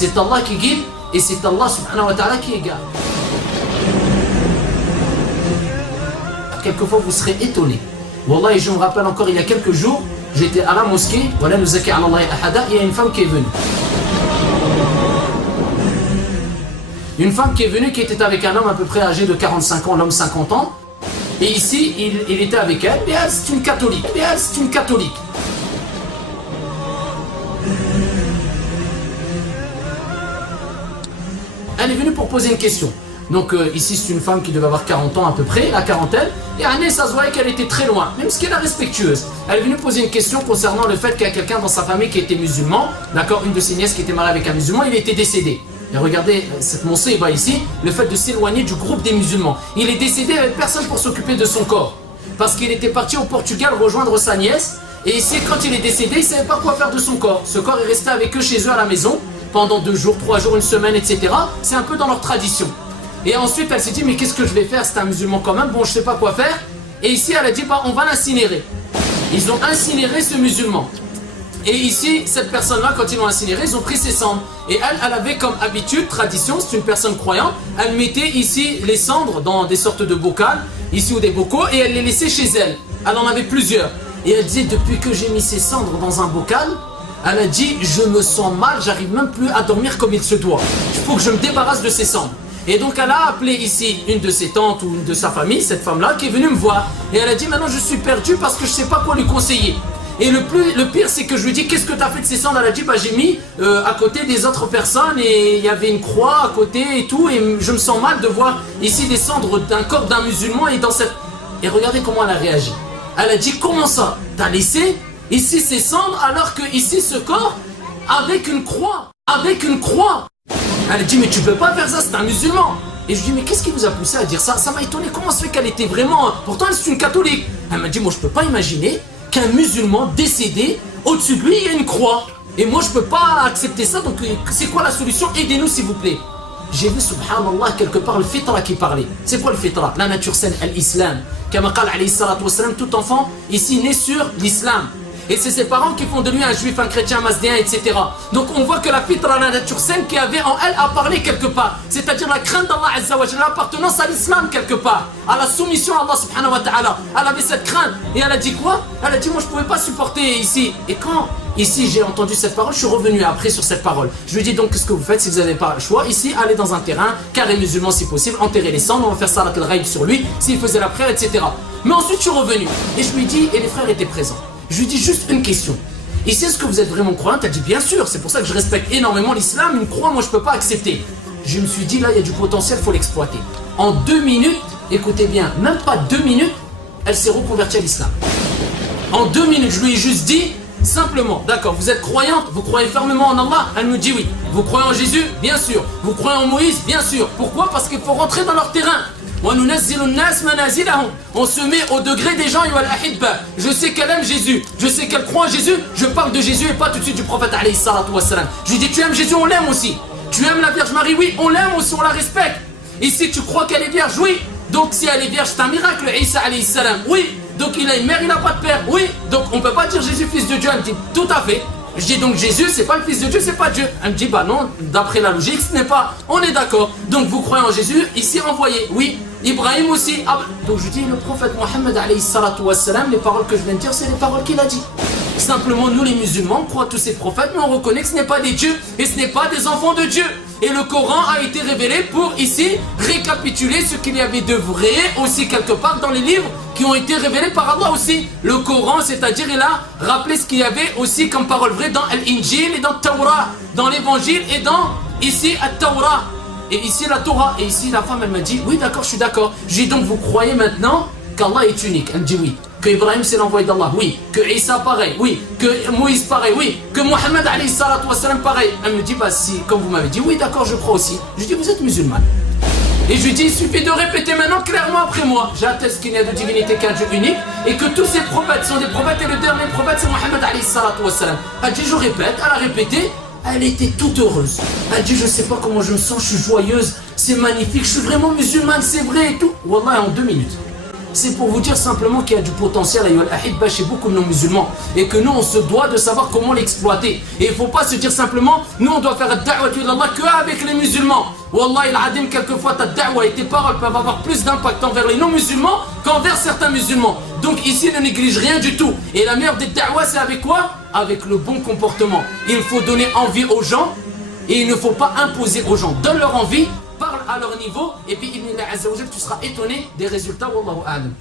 c'est Allah qui guide et c'est Allah subhanahu wa ta'ala qui égare. Quelquefois vous serez étonnés. Wallah, je me rappelle encore il y a quelques jours, j'étais à la mosquée, voilà, nous zaki ala Allah ahada, il y a une femme qui est venue. Une femme qui est venue, qui était avec un homme à peu près âgé de 45 ans, l'homme 50 ans. Et ici, il était avec elle, mais elle c'est une catholique, Elle est venue pour poser une question. Donc ici c'est une femme qui devait avoir 40 ans à peu près, la quarantaine, et Anne, ça se voyait qu'elle était très loin, même si elle est respectueuse. Elle est venue poser une question concernant le fait qu'il y a quelqu'un dans sa famille qui était musulman, d'accord, une de ses nièces qui était mariée avec un musulman, il était décédé. Et regardez cette moncéba ici, le fait de s'éloigner du groupe des musulmans. Il est décédé avec personne pour s'occuper de son corps, parce qu'il était parti au Portugal rejoindre sa nièce, et ici quand il est décédé, il ne savait pas quoi faire de son corps. Ce corps est resté avec eux chez eux à la maison, pendant 2 jours, 3 jours, une semaine, etc. C'est un peu dans leur tradition. Et ensuite elle s'est dit mais qu'est-ce que je vais faire, c'est un musulman quand même, bon je sais pas quoi faire. Et ici elle a dit bah on va l'incinérer. Ils ont incinéré ce musulman. Et ici cette personne là quand ils l'ont incinéré, ils ont pris ses cendres. Et elle avait comme habitude, tradition, c'est une personne croyante, elle mettait ici les cendres dans des sortes de bocals, ici ou des bocaux, et elle les laissait chez elle. Elle en avait plusieurs. Et elle disait depuis que j'ai mis ces cendres dans un bocal, elle a dit je me sens mal, j'arrive même plus à dormir comme il se doit. Il faut que je me débarrasse de ces cendres. Et donc elle a appelé ici une de ses tantes ou une de sa famille, cette femme-là, qui est venue me voir. Et elle a dit maintenant je suis perdue parce que je ne sais pas quoi lui conseiller. Et le pire c'est que je lui dis qu'est-ce que tu as fait de ces cendres? Elle a dit bah j'ai mis à côté des autres personnes et il y avait une croix à côté et tout. Et je me sens mal de voir ici des cendres d'un corps d'un musulman et dans cette... Et regardez comment elle a réagi. Elle a dit comment ça? T'as laissé ici ces cendres alors que ici ce corps avec une croix. Elle dit mais tu peux pas faire ça, c'est un musulman. Et je lui dis mais qu'est-ce qui vous a poussé à dire ça? Ça m'a étonné, comment se fait qu'elle était vraiment... Pourtant elle c'est une catholique. Elle m'a dit moi je peux pas imaginer qu'un musulman décédé, au-dessus de lui il y a une croix. Et moi je peux pas accepter ça, donc c'est quoi la solution? Aidez-nous s'il vous plaît. J'ai vu subhanallah quelque part le fitra qui parlait. C'est quoi le fitra? La nature saine, l'islam. Kama qala alayhi salatu wassalam, tout enfant ici né sur l'islam. Et c'est ses parents qui font de lui un juif, un chrétien, un masdéen, etc. Donc on voit que la fitra, la nature saine qui avait en elle a parlé quelque part. C'est-à-dire la crainte d'Allah Azza wa Jalla, l'appartenance à l'islam quelque part. À la soumission à Allah subhanahu wa ta'ala. Elle avait cette crainte. Et elle a dit quoi? Elle a dit moi je ne pouvais pas supporter ici. Et quand ici j'ai entendu cette parole, je suis revenu après sur cette parole. Je lui ai dit donc qu'est-ce que vous faites si vous n'avez pas le choix? Ici, allez dans un terrain, carré musulman si possible, enterrer les cendres, on va faire salat al-ghaib sur lui, s'il faisait la prière, etc. Mais ensuite je suis revenu. Et je lui ai dit, et les frères étaient présents. Je lui dis juste une question. Ici, est-ce que vous êtes vraiment croyante? Elle dit bien sûr, c'est pour ça que je respecte énormément l'islam. Une croix, moi je ne peux pas accepter. Je me suis dit là, il y a du potentiel, il faut l'exploiter. En 2 minutes, écoutez bien, même pas 2 minutes, elle s'est reconvertie à l'islam. En 2 minutes, je lui ai juste dit simplement, d'accord, vous êtes croyante, vous croyez fermement en Allah? Elle me dit oui. Vous croyez en Jésus? Bien sûr. Vous croyez en Moïse? Bien sûr. Pourquoi? Parce qu'il faut rentrer dans leur terrain. On se met au degré des gens. Je sais qu'elle aime Jésus, je sais qu'elle croit en Jésus. Je parle de Jésus et pas tout de suite du prophète alayhi salatu wassalam. Je lui dis tu aimes Jésus, on l'aime aussi. Tu aimes la Vierge Marie? Oui, on l'aime aussi, on la respecte. Et si tu crois qu'elle est vierge? Oui. Donc si elle est vierge, c'est un miracle. Isa alayhi salam? Oui. Donc il a une mère, il n'a pas de père? Oui. Donc on ne peut pas dire Jésus fils de Dieu. Elle me dit tout à fait. Je dis donc Jésus c'est pas le fils de Dieu, c'est pas Dieu. Elle me dit bah non, d'après la logique ce n'est pas. On est d'accord. Donc vous croyez en Jésus, ici envoyé? Oui. Ibrahim aussi. Ah, donc je dis le prophète Mohammed alayhi salatu wassalam, les paroles que je viens de dire c'est les paroles qu'il a dit. Simplement nous les musulmans croient tous ces prophètes, mais on reconnaît que ce n'est pas des dieux et ce n'est pas des enfants de Dieu. Et le Coran a été révélé pour ici récapituler ce qu'il y avait de vrai aussi quelque part dans les livres qui ont été révélés par Allah aussi. Le Coran, c'est-à-dire il a rappelé ce qu'il y avait aussi comme parole vraie dans l'Injil et dans le Torah, dans l'Évangile et dans ici la Torah. Et ici la Torah. Et ici la femme elle m'a dit oui d'accord je suis d'accord. J'ai donc vous croyez maintenant qu'Allah est unique? Elle me dit oui. Que Ibrahim c'est l'envoyé d'Allah? Oui. Que Isa pareil? Oui. Que Moïse pareil? Oui. Que Mohammed alayhi salatu wassalam pareil? Elle me dit bah si comme vous m'avez dit oui d'accord je crois aussi. Je dis vous êtes musulmane. Et je lui dis il suffit de répéter maintenant clairement après moi. J'atteste qu'il n'y a de divinité qu'un Dieu unique et que tous ces prophètes sont des prophètes et le dernier prophète c'est Mohammed alayhi salatu wassalam. Elle dit je répète, elle a répété. Elle était toute heureuse. Elle dit je sais pas comment je me sens, je suis joyeuse, c'est magnifique, je suis vraiment musulmane, c'est vrai et tout. Wallah en 2 minutes. C'est pour vous dire simplement qu'il y a du potentiel chez beaucoup de non-musulmans et que nous on se doit de savoir comment l'exploiter. Et il ne faut pas se dire simplement nous on doit faire ad-da'wa ilallah qu'avec les musulmans. Wallah il adim, quelquefois ta da'wa et tes paroles peuvent avoir plus d'impact envers les non-musulmans qu'envers certains musulmans. Donc ici ne néglige rien du tout. Et la meilleure des da'wa c'est avec quoi? Avec le bon comportement. Il faut donner envie aux gens et il ne faut pas imposer aux gens. Donne leur envie, parle à leur niveau et puis tu seras étonné des résultats. Wallahu a'lam.